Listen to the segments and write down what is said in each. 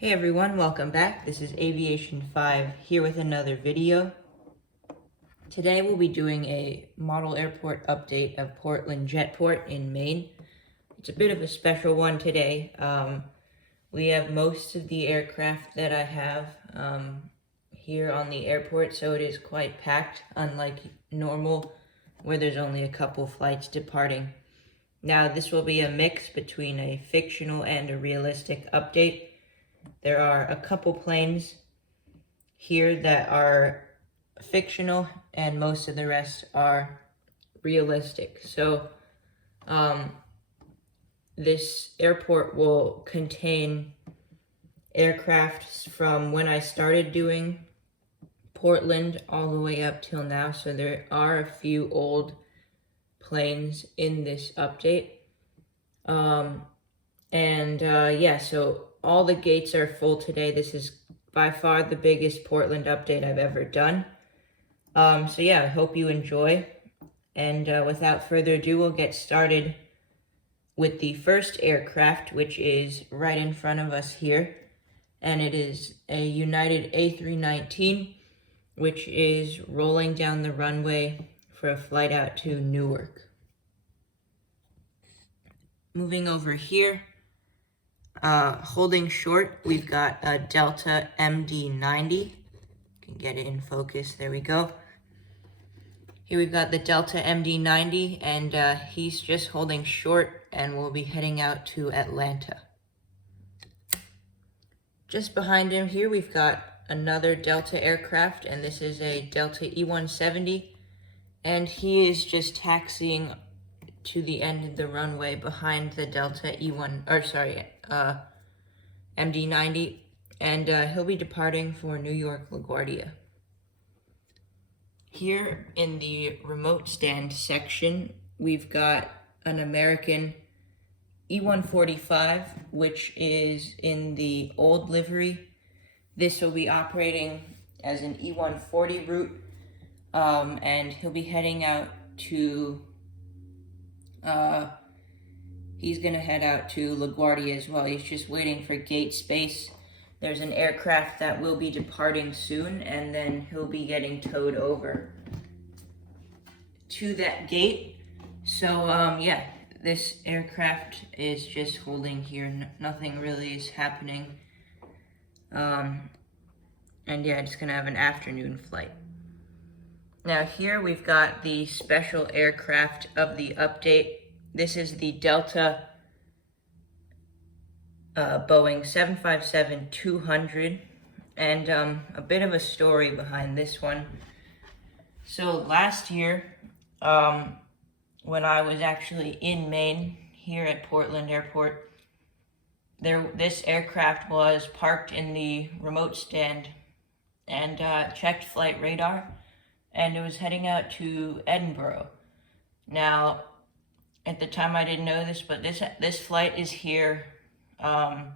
Hey everyone, welcome back. This is Aviation 5 here with another video. Today we'll be doing a model airport update of Portland Jetport in Maine. It's a bit of a special one today. We have most of the aircraft that I have here on the airport, so it is quite packed, unlike normal where there's only a couple flights departing. Now this will be a mix between a fictional and a realistic update. There are a couple planes here that are fictional and most of the rest are realistic. So this airport will contain aircraft from when I started doing Portland all the way up till now. So there are a few old planes in this update. Yeah, so all the gates are full today. This is by far the biggest Portland update I've ever done. So yeah, I hope you enjoy. And without further ado, we'll get started with the first aircraft, which is right in front of us here. And it is a United A319, which is rolling down the runway for a flight out to Newark. Moving over here, holding short, we've got a Delta MD-90. Can get it in focus, there we go. Here we've got the Delta MD-90, and he's just holding short, and we'll be heading out to Atlanta. Just behind him here, we've got another Delta aircraft, and this is a Delta E190, and he is just taxiing to the end of the runway behind the Delta MD-90, and he'll be departing for New York LaGuardia. Here in the remote stand section, we've got an American E145, which is in the old livery. This will be operating as an E140 route, and he'll be heading out to he's gonna head out to LaGuardia as well. He's just waiting for gate space. There's an aircraft that will be departing soon, and then he'll be getting towed over to that gate. So yeah, this aircraft is just holding here. Nothing really is happening. And yeah, it's gonna have an afternoon flight. Now here we've got the special aircraft of the update. This is the Delta Boeing 757-200, and a bit of a story behind this one. So last year, when I was actually in Maine, here at Portland Airport, this aircraft was parked in the remote stand and checked flight radar, and it was heading out to Edinburgh. Now, at the time I didn't know this, but this flight is here and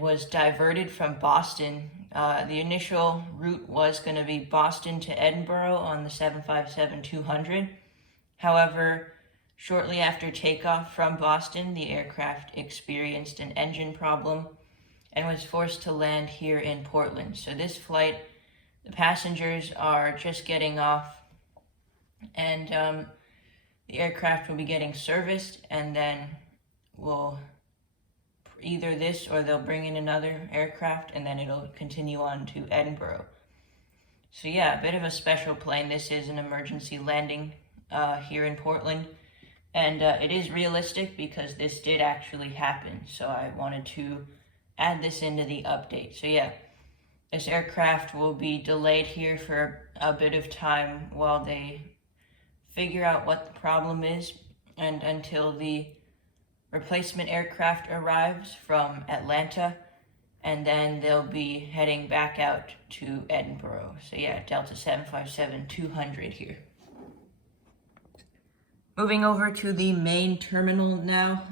was diverted from Boston. The initial route was going to be Boston to Edinburgh on the 757-200. However, shortly after takeoff from Boston, the aircraft experienced an engine problem and was forced to land here in Portland. So this flight, the passengers are just getting off, and the aircraft will be getting serviced, and then we'll either this or they'll bring in another aircraft, and then it'll continue on to Edinburgh. So yeah, a bit of a special plane. This is an emergency landing here in Portland, and it is realistic because this did actually happen. So I wanted to add this into the update. So yeah, this aircraft will be delayed here for a bit of time while they figure out what the problem is, and until the replacement aircraft arrives from Atlanta, and then they'll be heading back out to Edinburgh. So yeah, Delta 757-200 here. Moving over to the main terminal now.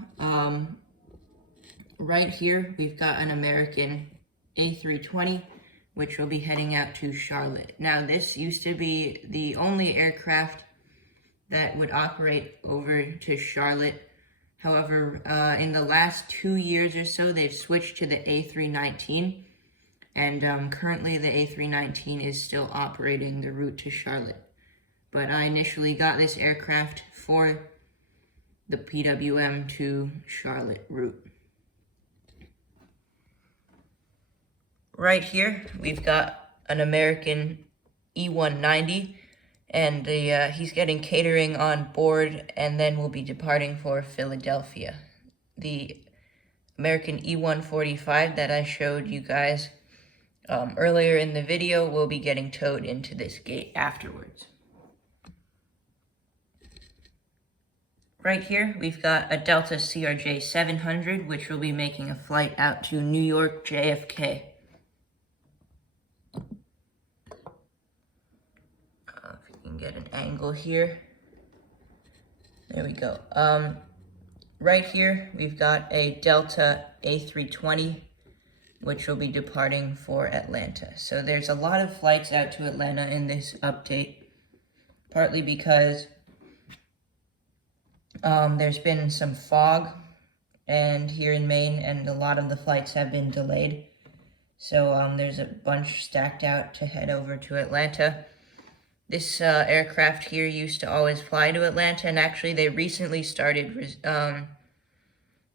Right here, we've got an American A320, which will be heading out to Charlotte. Now, this used to be the only aircraft that would operate over to Charlotte. However, in the last 2 years or so, they've switched to the A319, and currently the A319 is still operating the route to Charlotte. But I initially got this aircraft for the PWM to Charlotte route. Right here, we've got an American E190, and he's getting catering on board, and then we'll be departing for Philadelphia. The American E145 that I showed you guys earlier in the video will be getting towed into this gate afterwards. Right here, we've got a Delta CRJ 700, which will be making a flight out to New York JFK. If you can get an angle here. There we go. Right here, we've got a Delta A320, which will be departing for Atlanta. So there's a lot of flights out to Atlanta in this update, partly because there's been some fog and here in Maine, and a lot of the flights have been delayed. So there's a bunch stacked out to head over to Atlanta. This aircraft here used to always fly to Atlanta, and actually they recently started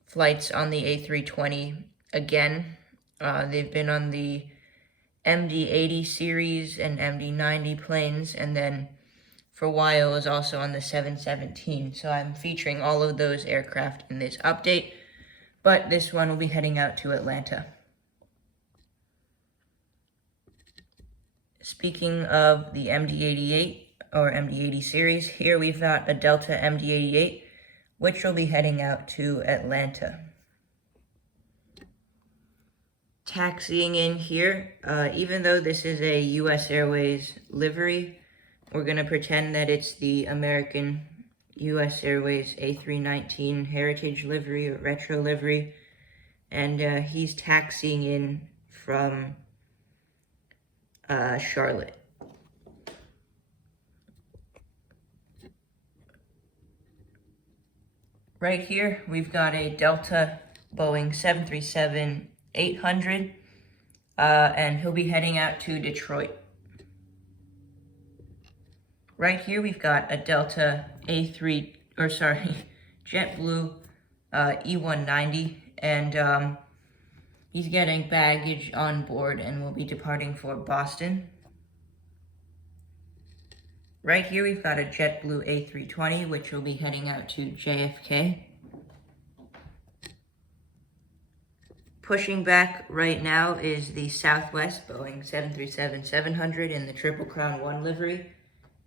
flights on the A320 again. They've been on the MD-80 series and MD-90 planes, and then for a while it was also on the 717. So I'm featuring all of those aircraft in this update, but this one will be heading out to Atlanta. Speaking of the MD-88 or MD-80 series, here we've got a Delta MD-88, which will be heading out to Atlanta. Taxiing in here, even though this is a US Airways livery, we're going to pretend that it's the American US Airways A319 Heritage livery or retro livery, and he's taxiing in from Charlotte. Right here, we've got a Delta Boeing 737-800, and he'll be heading out to Detroit. Right here, we've got a Delta JetBlue E190, and he's getting baggage on board and will be departing for Boston. Right here, we've got a JetBlue A320, which will be heading out to JFK. Pushing back right now is the Southwest Boeing 737-700 in the Triple Crown 1 livery,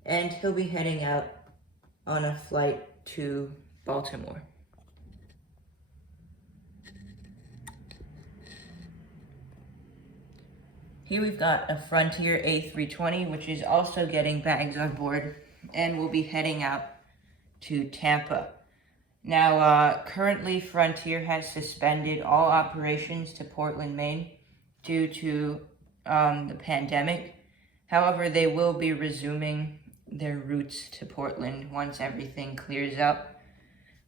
and he'll be heading out on a flight to Baltimore. Here we've got a Frontier A320, which is also getting bags on board and will be heading out to Tampa. Now, currently Frontier has suspended all operations to Portland, Maine due to the pandemic. However, they will be resuming their routes to Portland once everything clears up.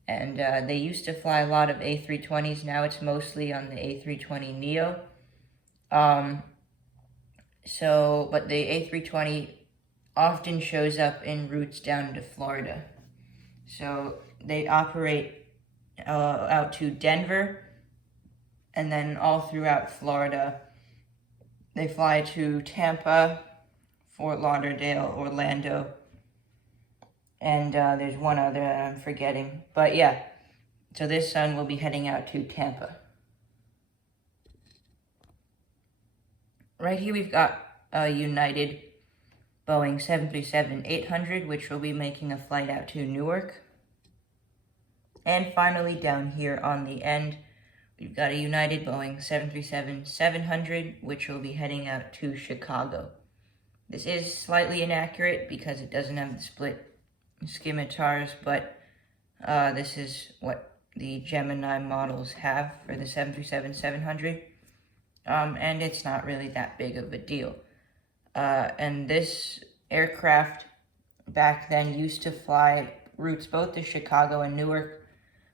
And they used to fly a lot of A320s. Now it's mostly on the A320neo. But the A320 often shows up in routes down to Florida. So they operate out to Denver, and then all throughout Florida. They fly to Tampa, Fort Lauderdale, Orlando, and there's one other that I'm forgetting. But yeah, so this one will be heading out to Tampa. Right here we've got a United Boeing 737-800, which will be making a flight out to Newark. And finally, down here on the end, we've got a United Boeing 737-700, which will be heading out to Chicago. This is slightly inaccurate because it doesn't have the split scimitars, but this is what the Gemini models have for the 737-700. And it's not really that big of a deal. And this aircraft back then used to fly routes both to Chicago and Newark,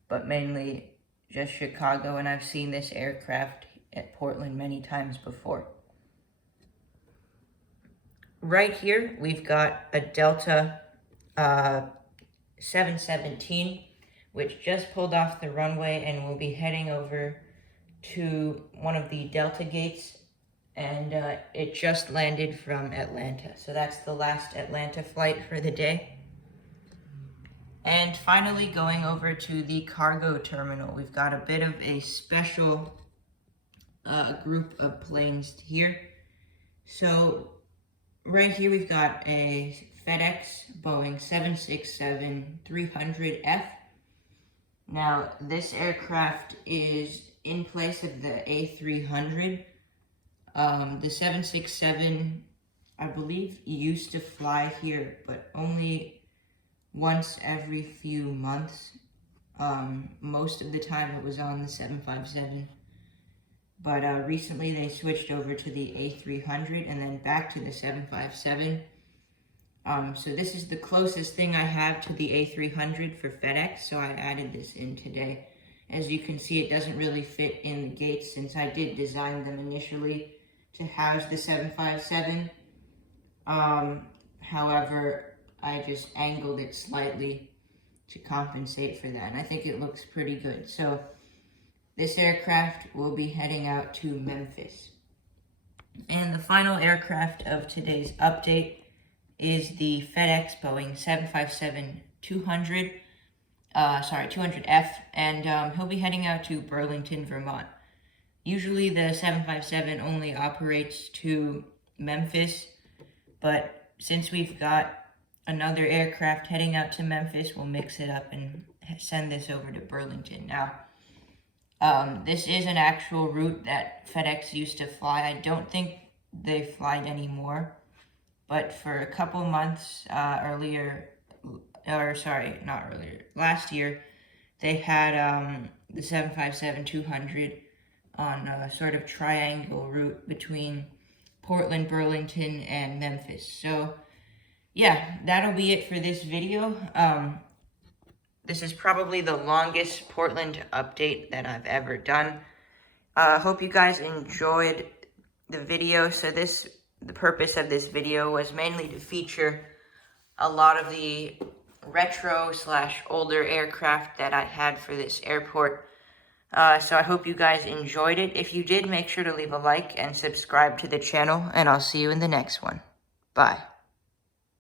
but mainly just Chicago, and I've seen this aircraft at Portland many times before. Right here, we've got a Delta 717, which just pulled off the runway and will be heading over to one of the Delta gates, and it just landed from Atlanta. So that's the last Atlanta flight for the day. And finally, going over to the cargo terminal, we've got a bit of a special group of planes here. So right here, we've got a Fedex Boeing 767-300F. Now, this aircraft is in place of the A300. The 767, I believe, used to fly here, but only once every few months. Most of the time it was on the 757. But recently they switched over to the A300 and then back to the 757. So this is the closest thing I have to the A300 for FedEx, so I added this in today. As you can see, it doesn't really fit in the gates since I did design them initially to house the 757. However, I just angled it slightly to compensate for that, and I think it looks pretty good. So this aircraft will be heading out to Memphis. And the final aircraft of today's update is the FedEx Boeing 200F, and he'll be heading out to Burlington, Vermont. Usually the 757 only operates to Memphis, but since we've got another aircraft heading out to Memphis, we'll mix it up and send this over to Burlington. Now, this is an actual route that FedEx used to fly. I don't think they fly anymore, but for a couple months last year, they had the 757-200 on a sort of triangle route between Portland, Burlington, and Memphis. So yeah, that'll be it for this video. This is probably the longest Portland update that I've ever done. Hope you guys enjoyed the video. So the purpose of this video was mainly to feature a lot of the retro/older aircraft that I had for this airport. So I hope you guys enjoyed it. If you did, make sure to leave a like and subscribe to the channel, and I'll see you in the next one. Bye.